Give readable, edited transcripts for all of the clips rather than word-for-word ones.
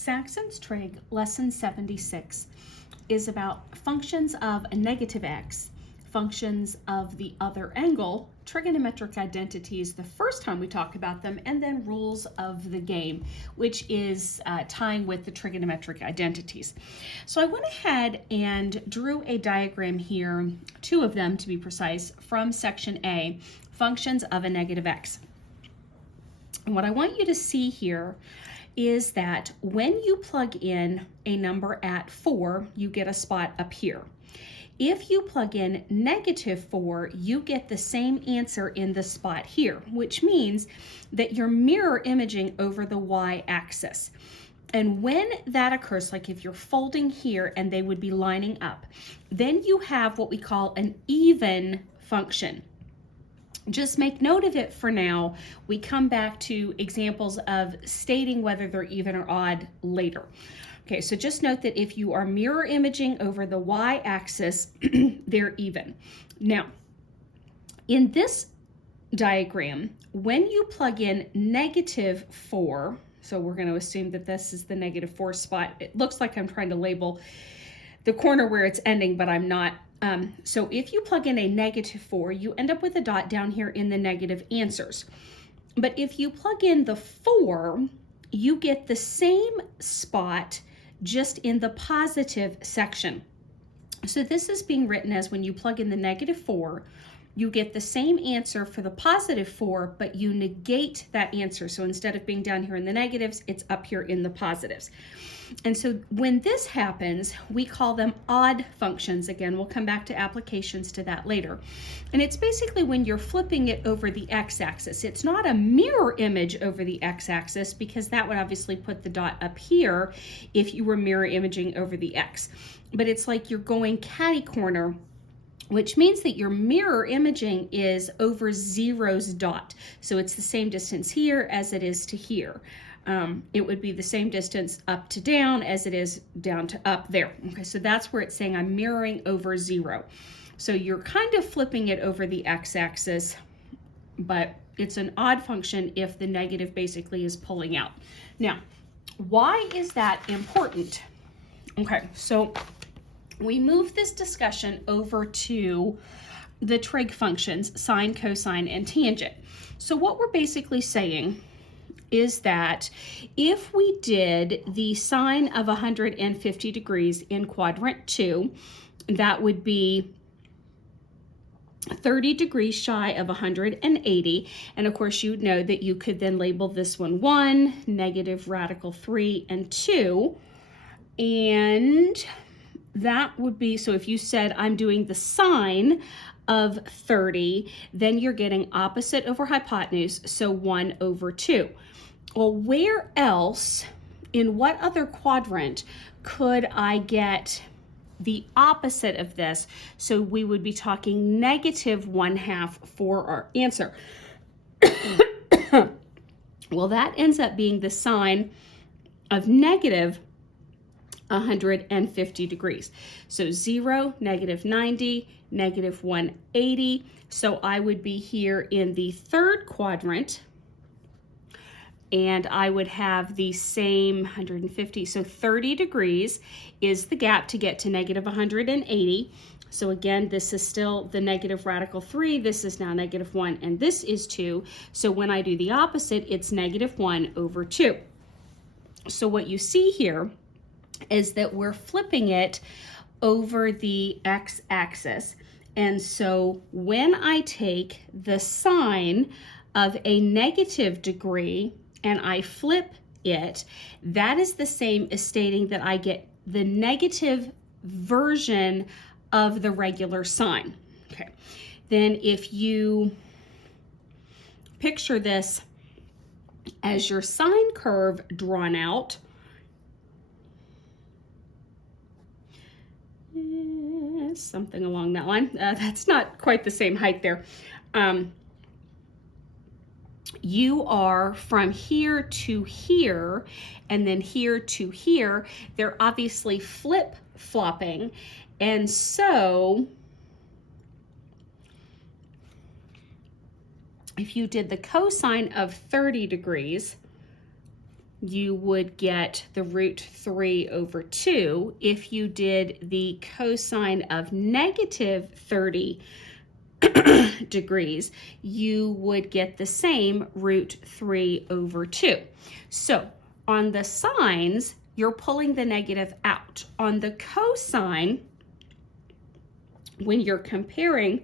Saxon's Trig, lesson 76, is about functions of a negative x, functions of the other angle, trigonometric identities the first time we talked about them, and then rules of the game, which is tying with the trigonometric identities. So I went ahead and drew a diagram here, two of them to be precise, from section A, functions of a negative x. And what I want you to see here is that when you plug in a number at 4, you get a spot up here. If you plug in -4, you get the same answer in the spot here, which means that you're mirror imaging over the y-axis. And when that occurs, like if you're folding here and they would be lining up, then you have what we call an even function. Just make note of it for now. We come back to examples of stating whether they're even or odd later. Okay, so just note that if you are mirror imaging over the y-axis, they're even. Now, in this diagram, when you plug in -4, so we're going to assume that this is the -4 spot. It looks like I'm trying to label the corner where it's ending, but I'm not. So if you plug in a -4, you end up with a dot down here in the negative answers. But if you plug in the 4, you get the same spot just in the positive section. So this is being written as when you plug in the -4, you get the same answer for the +4, but you negate that answer. So instead of being down here in the negatives, it's up here in the positives. And so when this happens, we call them odd functions. Again, we'll come back to applications to that later. And it's basically when you're flipping it over the x-axis. It's not a mirror image over the x-axis because that would obviously put the dot up here if you were mirror imaging over the x. But it's like you're going catty corner, which means that your mirror imaging is over 0's dot. So it's the same distance here as it is to here. It would be the same distance up to down as it is down to up there. Okay, so that's where it's saying I'm mirroring over 0. So you're kind of flipping it over the x-axis, but it's an odd function if the negative basically is pulling out. Now, why is that important? Okay, so we move this discussion over to the trig functions, sine, cosine, and tangent. So what we're basically saying is that if we did the sine of 150 degrees in quadrant 2, that would be 30 degrees shy of 180. And of course, you know that you could then label this one 1, negative radical 3, and 2. And that would be, so if you said I'm doing the sine of 30, then you're getting opposite over hypotenuse, so 1 over 2. Well, where else, in what other quadrant could I get the opposite of this? So we would be talking -1/2 for our answer. Well, that ends up being the sine of -150 degrees. So 0, -90, -180. So I would be here in the third quadrant, and I would have the same 150. So 30 degrees is the gap to get to -180. So again, this is still the negative radical 3. This is now -1, and this is 2. So when I do the opposite, it's -1 over 2. So what you see here is that we're flipping it over the x-axis. And so when I take the sine of a negative degree and I flip it, that is the same as stating that I get the negative version of the regular sine. Okay. Then if you picture this as your sine curve drawn out, something along that line. That's not quite the same height there. You are from here to here and then here to here. They're obviously flip-flopping. And so if you did the cosine of 30 degrees, you would get the root 3 over 2. If you did the cosine of negative 30 degrees, you would get the same root 3 over 2. So on the sines, you're pulling the negative out. On the cosine, when you're comparing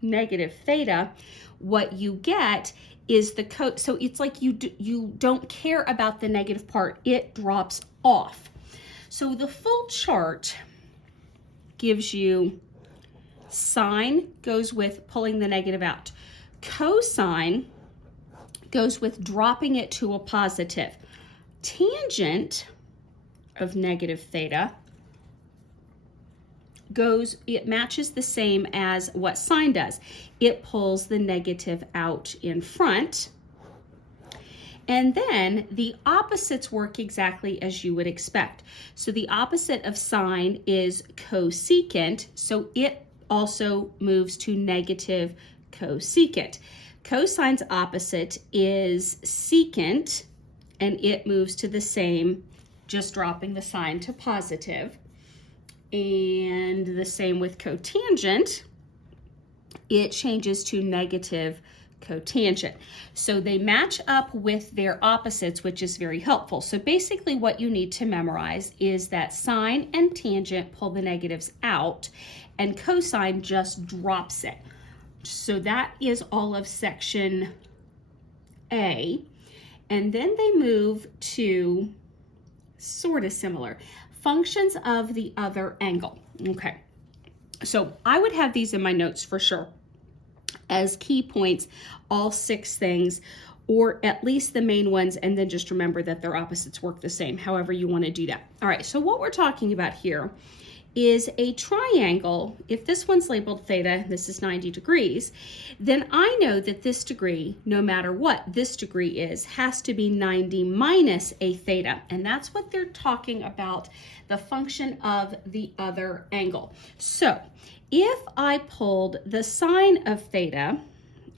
negative theta, what you get is the so it's like you don't care about the negative part. It drops off. So the full chart gives you sine goes with pulling the negative out. Cosine goes with dropping it to a positive. Tangent of negative theta it matches the same as what sine does. It pulls the negative out in front. And then the opposites work exactly as you would expect. So the opposite of sine is cosecant, so it also moves to negative cosecant. Cosine's opposite is secant, and it moves to the same, just dropping the sign to positive. And the same with cotangent, it changes to negative cotangent. So they match up with their opposites, which is very helpful. So basically what you need to memorize is that sine and tangent pull the negatives out, and cosine just drops it. So that is all of section A. And then they move to sort of similar. Functions of the other angle. Okay, so I would have these in my notes for sure as key points, all 6 things, or at least the main ones, and then just remember that their opposites work the same, however you want to do that. All right, so what we're talking about here is a triangle. If this one's labeled theta, this is 90 degrees, then I know that this degree, no matter what this degree is, has to be 90 minus a theta. And that's what they're talking about, the function of the other angle. So if I pulled the sine of theta,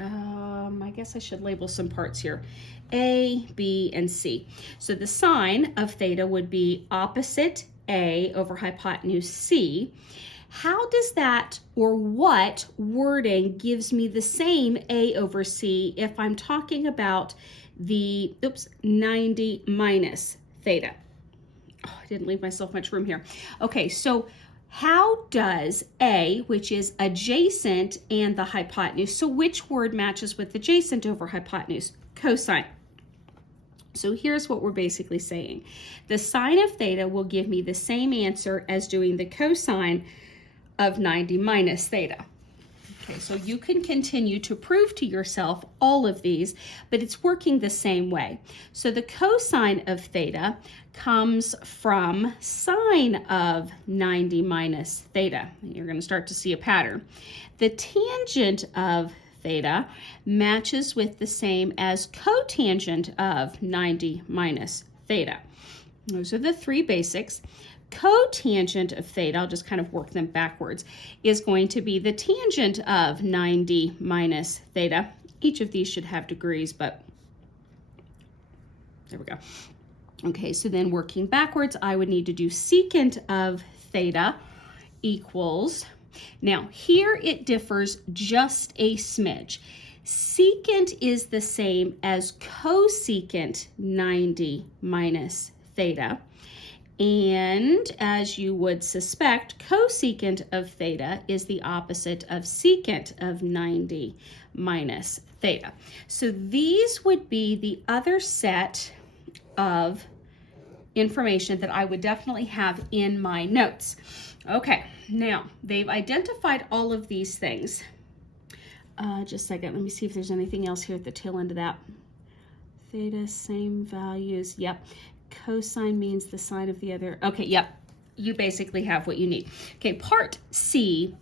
I guess I should label some parts here, A, B, and C. So the sine of theta would be opposite A over hypotenuse C. How does that, or what wording gives me the same A over C if I'm talking about the, 90 minus theta? Oh, I didn't leave myself much room here. Okay, so how does A, which is adjacent, and the hypotenuse, so which word matches with adjacent over hypotenuse? Cosine. So here's what we're basically saying. The sine of theta will give me the same answer as doing the cosine of 90 minus theta. Okay, so you can continue to prove to yourself all of these, but it's working the same way. So the cosine of theta comes from sine of 90 minus theta. You're going to start to see a pattern. The tangent of theta matches with the same as cotangent of 90 minus theta. Those are the 3 basics. Cotangent of theta, I'll just kind of work them backwards, is going to be the tangent of 90 minus theta. Each of these should have degrees, but there we go. Okay, so then working backwards, I would need to do secant of theta equals, now here it differs just a smidge. Secant is the same as cosecant 90 minus theta. And as you would suspect, cosecant of theta is the opposite of secant of 90 minus theta. So these would be the other set of information that I would definitely have in my notes. Okay, now they've identified all of these things. Just a second, let me see if there's anything else here at the tail end of that. Theta, same values, yep. Cosine means the sine of the other. Okay, yep, you basically have what you need. Okay, part C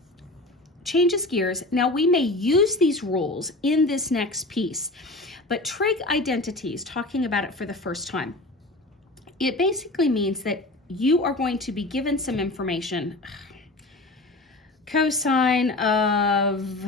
changes gears. Now we may use these rules in this next piece, but trig identities, talking about it for the first time, it basically means that you are going to be given some information. Cosine of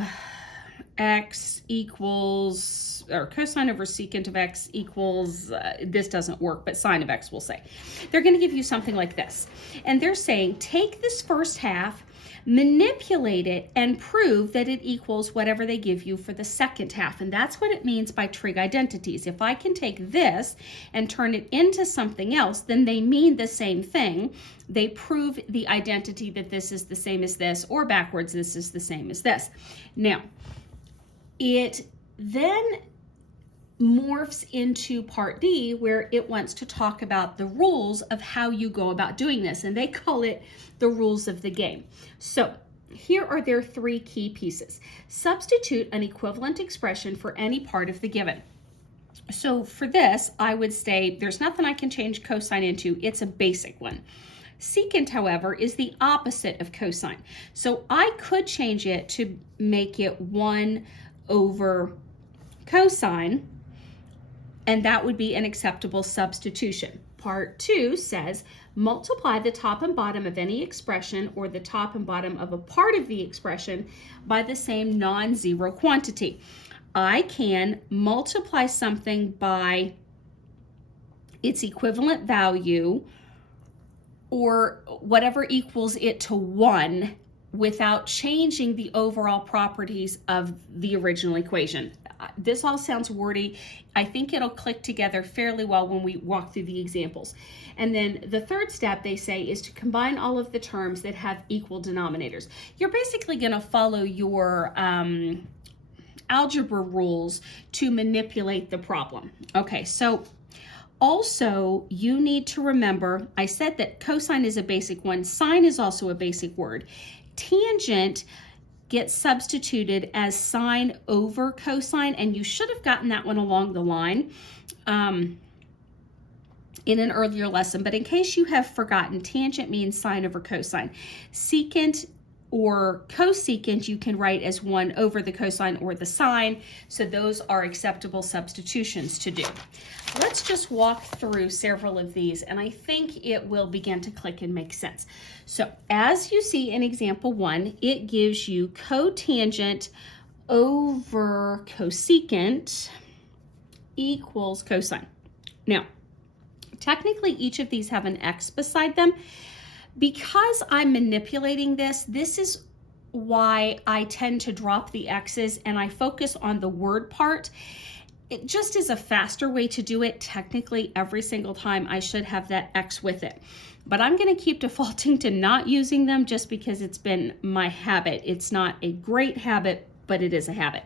x equals, or cosine over secant of x equals, this doesn't work, but sine of x we'll say. They're going to give you something like this. And they're saying, take this first half, manipulate it, and prove that it equals whatever they give you for the second half. And that's what it means by trig identities. If I can take this and turn it into something else, then they mean the same thing. They prove the identity that this is the same as this, or backwards, this is the same as this. Now, it then morphs into part D, where it wants to talk about the rules of how you go about doing this, and they call it the rules of the game. So here are their three key pieces. Substitute an equivalent expression for any part of the given. So for this, I would say there's nothing I can change cosine into. It's a basic one. Secant, however, is the opposite of cosine. So I could change it to make it 1 over cosine, and that would be an acceptable substitution. Part 2 says, multiply the top and bottom of any expression or the top and bottom of a part of the expression by the same non-zero quantity. I can multiply something by its equivalent value or whatever equals it to 1 without changing the overall properties of the original equation. This all sounds wordy. I think it'll click together fairly well when we walk through the examples. And then the third step, they say, is to combine all of the terms that have equal denominators. You're basically going to follow your algebra rules to manipulate the problem. Okay, so also, you need to remember, I said that cosine is a basic one. Sine is also a basic word. Tangent gets substituted as sine over cosine, and you should have gotten that one along the line in an earlier lesson. But in case you have forgotten, tangent means sine over cosine. Secant or cosecant you can write as 1 over the cosine or the sine, so those are acceptable substitutions to do. Let's just walk through several of these, and I think it will begin to click and make sense. So as you see in example 1, it gives you cotangent over cosecant equals cosine. Now, technically each of these have an x beside them. Because I'm manipulating this is why I tend to drop the x's and I focus on the word part. It just is a faster way to do it. Technically, every single time I should have that x with it. But I'm going to keep defaulting to not using them just because it's been my habit. It's not a great habit, but it is a habit.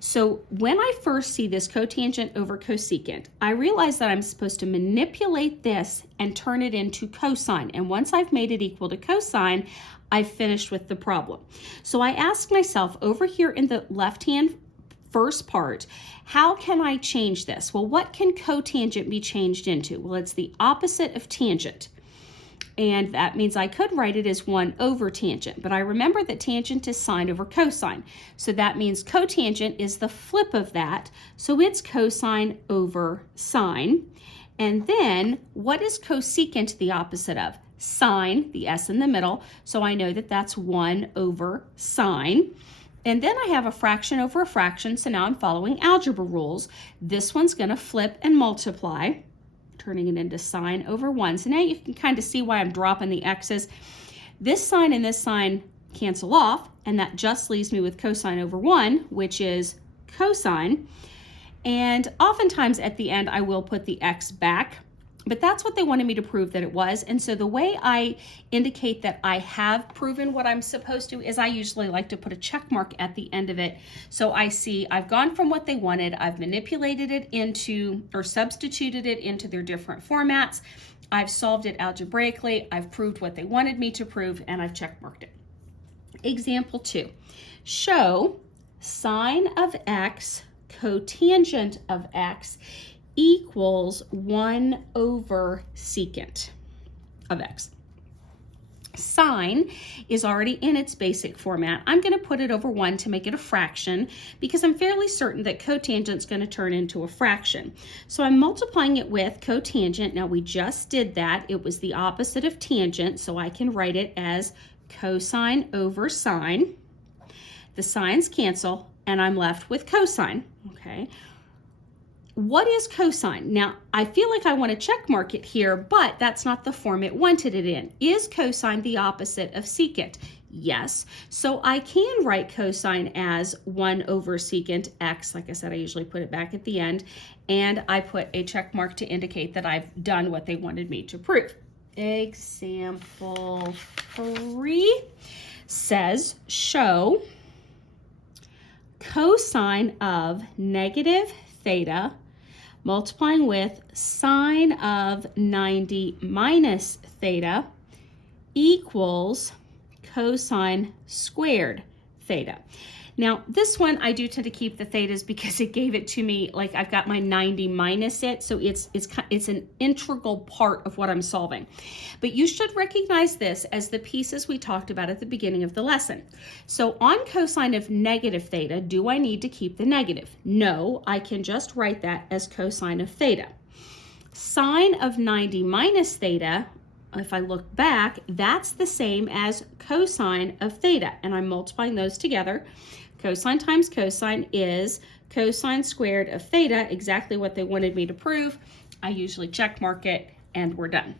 So when I first see this cotangent over cosecant, I realize that I'm supposed to manipulate this and turn it into cosine. And once I've made it equal to cosine, I've finished with the problem. So I ask myself over here in the left-hand first part, how can I change this? Well, what can cotangent be changed into? Well, it's the opposite of tangent. And that means I could write it as 1 over tangent, but I remember that tangent is sine over cosine. So that means cotangent is the flip of that, so it's cosine over sine. And then what is cosecant the opposite of? Sine, the s in the middle, so I know that that's 1 over sine. And then I have a fraction over a fraction, so now I'm following algebra rules. This one's going to flip and multiply, turning it into sine over 1. So now you can kind of see why I'm dropping the x's. This sine and this sine cancel off, and that just leaves me with cosine over 1, which is cosine. And oftentimes at the end, I will put the x back, but that's what they wanted me to prove that it was. And so the way I indicate that I have proven what I'm supposed to is I usually like to put a check mark at the end of it. So I see I've gone from what they wanted, I've manipulated it into, or substituted it into their different formats, I've solved it algebraically, I've proved what they wanted me to prove, and I've check marked it. Example 2, show sine of x cotangent of x equals 1 over secant of x. Sine is already in its basic format. I'm going to put it over 1 to make it a fraction because I'm fairly certain that cotangent is going to turn into a fraction. So I'm multiplying it with cotangent. Now we just did that. It was the opposite of tangent, so I can write it as cosine over sine. The sines cancel, and I'm left with cosine, okay? What is cosine? Now, I feel like I want to check mark it here, but that's not the form it wanted it in. Is cosine the opposite of secant? Yes. So I can write cosine as 1 over secant x. Like I said, I usually put it back at the end, and I put a check mark to indicate that I've done what they wanted me to prove. Example 3 says, show cosine of negative theta multiplying with sine of 90 minus theta equals cosine squared theta. Now, this one I do tend to keep the thetas because it gave it to me like I've got my 90 minus it, so it's an integral part of what I'm solving. But you should recognize this as the pieces we talked about at the beginning of the lesson. So on cosine of negative theta, do I need to keep the negative? No, I can just write that as cosine of theta. Sine of 90 minus theta, if I look back, that's the same as cosine of theta, and I'm multiplying those together. Cosine times cosine is cosine squared of theta, exactly what they wanted me to prove. I usually check mark it, and we're done.